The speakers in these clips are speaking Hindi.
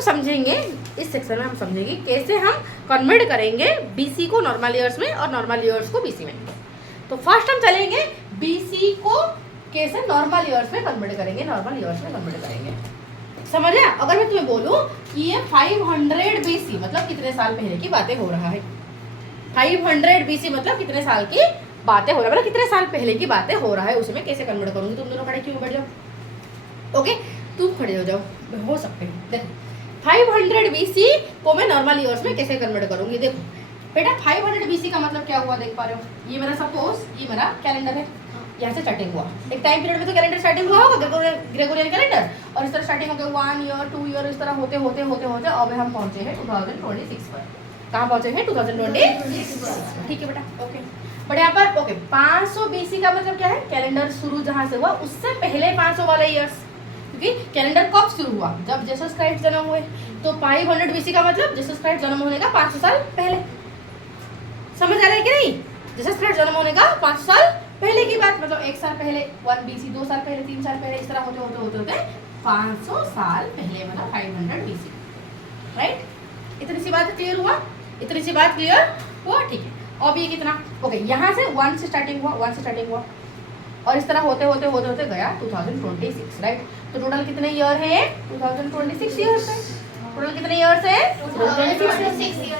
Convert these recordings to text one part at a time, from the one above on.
समझेंगे, इस सेक्शन में हम समझेंगे कैसे हम कन्वर्ट करेंगे बीसी को नॉर्मल ईयर्स में और नॉर्मल ईयर्स को बीसी में। तो फर्स्ट हम चलेंगे बीसी को कैसे नॉर्मल ईयर्स में कन्वर्ट करेंगे, नॉर्मल ईयर्स में कन्वर्ट करेंगे। समझ रहे? अगर मैं तुम्हें बोलूँ कि ये 500 बीसी मतलब कितने साल पहले की बातें हो रहा है, 500 बीसी मतलब कितने साल की बातें हो रहा है, मतलब कितने साल पहले की बातें हो रहा है, उसमें कैसे कन्वर्ट करूंगी। तुम दोनों खड़े क्यों बैठ जाओ, ओके तुम खड़े हो जाओ, हो सकते हैं। देखो 500 बीसी को मैं नॉर्मल ईयर्स में कैसे कन्वर्ट करूंगी। देखो बेटा 500 बीसी का मतलब क्या हुआ, देख पा रहे हो, ये मेरा सपोज ये मेरा कैलेंडर है, यहाँ से स्टार्टिंग हुआ, एक टाइम पीरियड में तो कैलेंडर स्टार्टिंग हुआ होगा, ग्रेगोरियन कैलेंडर, और इस तरह स्टार्टिंग हो गया 1 ईयर 2 ईयर, इस तरह होते होते होते होते अब हम पहुंचे हैं 2026 पर। कहाँ पहुंचे हैं? 2026। ठीक है बेटा, ओके। बट यहाँ पर ओके 500 बीसी का मतलब क्या है, कैलेंडर शुरू जहाँ से हुआ उससे पहले 500 वाले ईयर्स, क्योंकि कैलेंडर कब शुरू हुआ, जब जीसस क्राइस्ट जन्म हुए। तो 500 बीसी का मतलब जीसस क्राइस्ट जन्म होने का 500 साल पहले। समझ आ रहा है कि नहीं? जीसस क्राइस्ट जन्म होने का 500 साल पहले की बात, मतलब 1 साल पहले 1 बीसी, 2 साल पहले 3 साल पहले, इस तरह होते होते होते होते 500 साल पहले मतलब 500 बीसी, राइट। इतनी सी बात क्लियर हुआ, इतनी सी बात क्लियर हुआ, ठीक है। अब ये कितना, ओके यहाँ से 1 से स्टार्टिंग हुआ, 1 से स्टार्टिंग हुआ और इस तरह होते होते होते होते गया 2026, राइट। तो टोटल कितने ईयर है? 2026 ईयर्स है। टोटल कितने ईयर्स है? 2026 ईयर।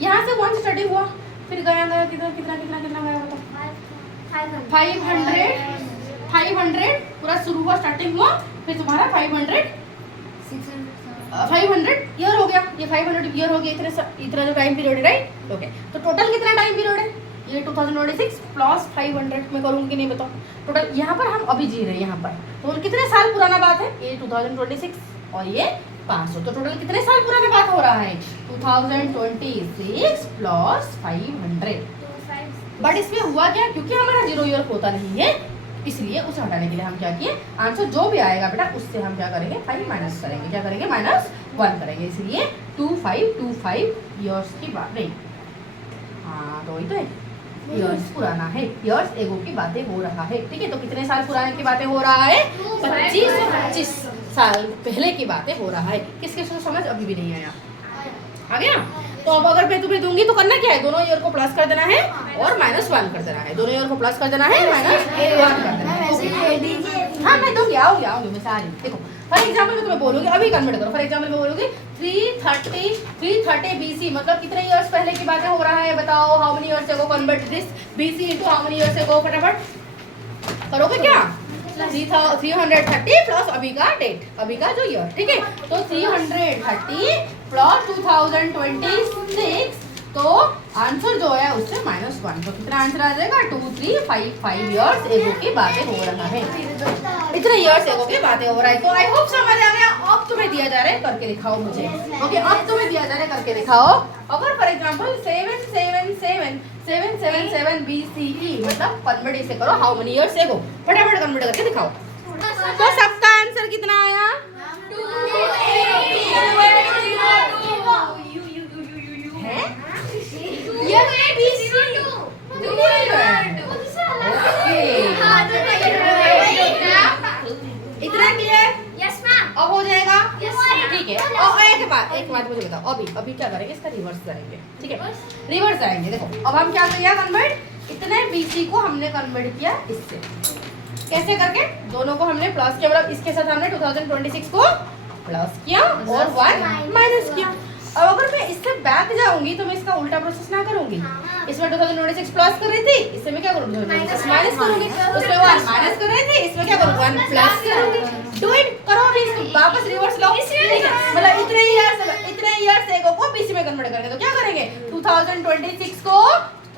यहाँ से 1 से स्टार्टिंग हुआ, फिर गया कितना कितना कितना कितना गया बताओ? 500 पूरा शुरू हुआ, स्टार्टिंग हुआ, फिर तुम्हारा 500 ईयर हो गया, ये 500 ईयर हो गया, इतना जो टाइम पीरियड है, राइट। ओके तो टोटल कितना टाइम पीरियड है? ये 2026 प्लस 500 में करूँगी नहीं बताओ। टोटल यहाँ पर हम अभी जी रहे हैं, यहाँ पर तो कितने साल पुराना बात है, ये 2026 और ये 500, तो टोटल कितने साल पुराना बात हो रहा है? 2026 प्लस 500। बट इसमें हुआ क्या, क्योंकि हमारा 0 ईयर होता नहीं है, इसलिए उसे हटाने के लिए हम क्या किए, आंसर जो भी आएगा बेटा उससे हम क्या करेंगे, 5 माइनस करेंगे, क्या करेंगे, -1 करेंगे, इसलिए 2525 ईयर्स की बात नहीं, हाँ तो वही तो है, ईयर्स पुराना है, ईयर्स एगो की बातें हो रहा है, ठीक है। तो कितने साल पुराने की बातें हो रहा है? 25 साल पहले की बातें हो रहा है। किसके समझ अभी भी नहीं आया? आ गया? तो अब अगर मैं तुम्हें दूंगी तो करना क्या है, दोनों ईयर को प्लस कर देना है और -1 कर देना है, दोनों ईयर को प्लस कर देना है, -1 कर देना है। हाँ मैं दूंगी, आऊंगी मैं सारी। देखो फॉर एग्जाम्पल मैं तुम्हें बोलूंगी, अभी कन्वर्ट करो, फॉर एग्जाम्पल मैं बोलूंगी 330 बीसी मतलब कितने ईयर्स पहले की बातें हो रहा है, बताओ। How many years ago, convert this BC into how many years ago, फटाफट करोगे क्या? 330 प्लस अभी का डेट, अभी का जो ईयर, ठीक है। तो 330 प्लस 2026, तो आंसर जो है उससे -1, तो कितना आंसर आ जाएगा? 2355 ईयर्स एगो की बातें हो रहा है, इतने ईयर्स एगो की बातें हो रहा है। तो आई होप समझ आ गया। अब तुम्हें दिया जा रहा है करके दिखाओ मुझे, ओके अब तुम्हें दिया जा रहा है करके दिखाओ। अगर फॉर एग्जांपल 777 BCE मतलब कन्वर्ट इसे करो हाउ मेनी ईयर्स एगो, फटाफट कन्वर्ट करके दिखाओ। तो सबका आंसर कितना आया? 2 अब हो जाएगा, ठीक है। और एक बात मुझे बताओ, अभी क्या करेंगे, इसका रिवर्स करेंगे, ठीक है, रिवर्स जाएंगे। देखो अब हम क्या किया, कन्वर्ट इतने बीसी को हमने कन्वर्ट किया इससे, कैसे करके, दोनों को हमने प्लस किया, मतलब इसके साथ हमने 2026 को प्लस किया और 1 माइनस किया। अब अगर मैं इससे बैक जाऊंगी तो मैं इसका उल्टा प्रोसेस ना करूंगी, इसमें 2026 प्लस कर रही थी, इससे मैं क्या करूंगी, माइनस करूंगी, उसमें 1 माइनस कर रही थी, इसमें क्या करूंगी, 1 प्लस करूंगी। डू इट, करो अभी इसको वापस रिवर्स लो, ठीक है। मतलब इतने ईयर्स एगो को बीसी में कन्वर्ट करेंगे, तो क्या करेंगे, 2026 को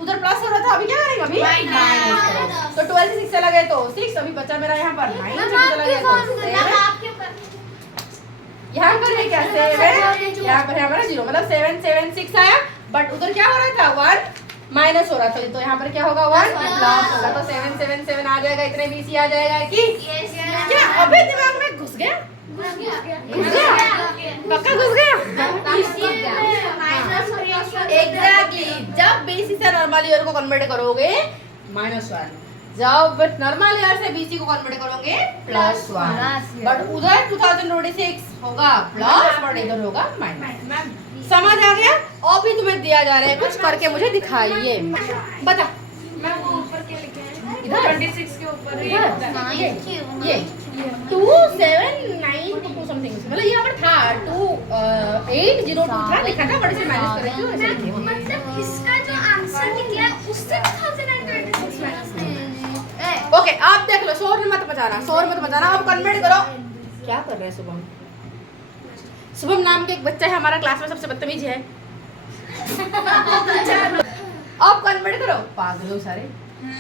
उधर प्लस हो रहा था, अभी क्या करेंगे, अभी माइनस। तो 12 से 6 चला गया तो 6, अभी बचा मेरा यहाँ पर 9 चला गया तो 7, यहाँ पर है क्या 7, यहाँ पर है हमारा 0, मतलब 7 7 6 आया, बट उधर क्या हो रहा था, 1 माइनस हो रहा था, तो यहाँ पर क्या होगा, 1 प्लस होगा, तो 7 7 7 आ जाएगा, इतने बीसी आ जाएगा कि क्या अभी दिमाग में घुस गया, पक्का घुस गया। एग्जैक्टली, जब बीसी से नॉर्मल ईयर को कन्वर्ट करोगे -1, जब नॉर्मल ईयर से बीसी को कन्वर्ट करोगे +1, बट उधर 2026 होगा प्लस और इधर होगा माइनस। समझ आ गया? और भी तुम्हें दिया जा रहा है, कुछ करके मुझे दिखाइए। बता। मैं वो ऊपर के लिखे हैं इधर 26 के ऊपर ये 2792 समथिंग, मतलब यहाँ पर था 2802 था लिखा था, बट इसे माइनस करके क्यों ऐसे लिखे हैं? मतलब इसका जो आंसर निकला उससे 2026 माइनस ओके, आप देख लो, शोर मत मचाना, आप कन्वर्ट करो। क्या कर रहे हैं शुभम? शुभम नाम के एक बच्चा है हमारा क्लास में, सबसे बदतमीज है। अब कन्वर्ट करो, पागल हो सारे।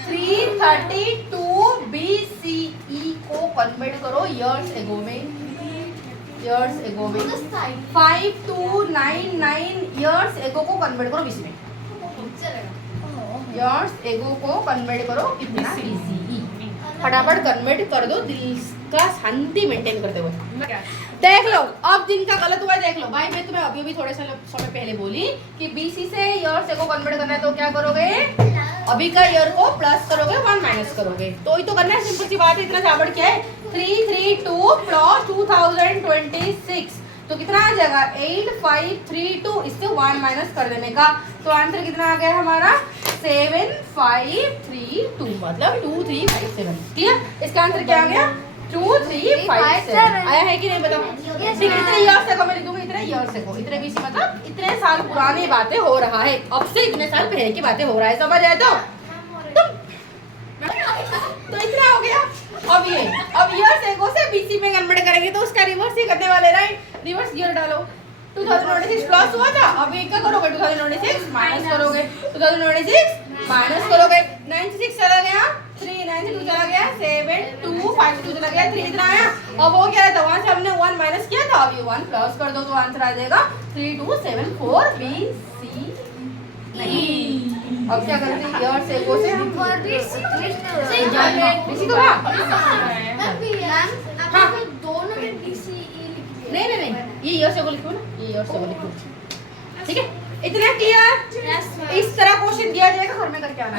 332 BCE को कन्वर्ट करो ईयर्स एगो में, 5299 ईयर्स एगो को कन्वर्ट करो BC में, ईयर्स एगो को कन्वर्ट करो कितना BCE। फटाफट कन्वर्ट कर दो, दिल का शांति मेंटेन करते हुए। देख लो, अब जिनका गलत हुआ है देख लो भाई, मैं तुम्हें अभी भी थोड़े समय पहले बोली कि BC से ईयर से को कन्वर्ट करना है, तो क्या करोगे? अभी का ईयर को प्लस करोगे, 1 माइनस करोगे, तो ही तो करना है। सिंपल सी बात है, इतना जाबड़ क्या है? 332 प्लस 2026, तो कितना आ जाएगा? 8532, इससे 1 माइनस कर देने का, तो आंसर कितना आ गया हमारा? 7532, मतलब 2357। ठीक है, इसका आंसर क्या आ गया? 2357 आया है कि नहीं बताओ? इतने ईयर से को मैं लिखूंगी, इतने ईयर से को, इतने BC मतलब इतने साल पुरानी बातें हो रहा है, अब से इतने साल पहले की बातें हो रहा है, समझ आए? तो इतना हो गया। अब ईयर से को से BC में कन्वर्ट करेंगे, तो उसका रिवर्स ही करने वाले, राइट? रिवर्स गियर डालो। 2026 प्लस हुआ था, अब ये क्या करोगे? 2026 माइनस करोगे, 2026 माइनस करोगे, 96 चला गया, 392 चला गया, 7252 चला गया, 3 इतना आया। अब वो क्या था? वहां से हमने 1 माइनस किया था, अब ये 1 प्लस कर दो, तो आंसर आ जाएगा 3274 BCE। अब क्या करते हैं? ईयर से वो से BC तो नहीं, ये ईयर से को लिखो ना, ये ईयर से को लिखो, ठीक है? इतना क्लियर? इस तरह क्वेश्चन दिया जाएगा, घर में करके आना।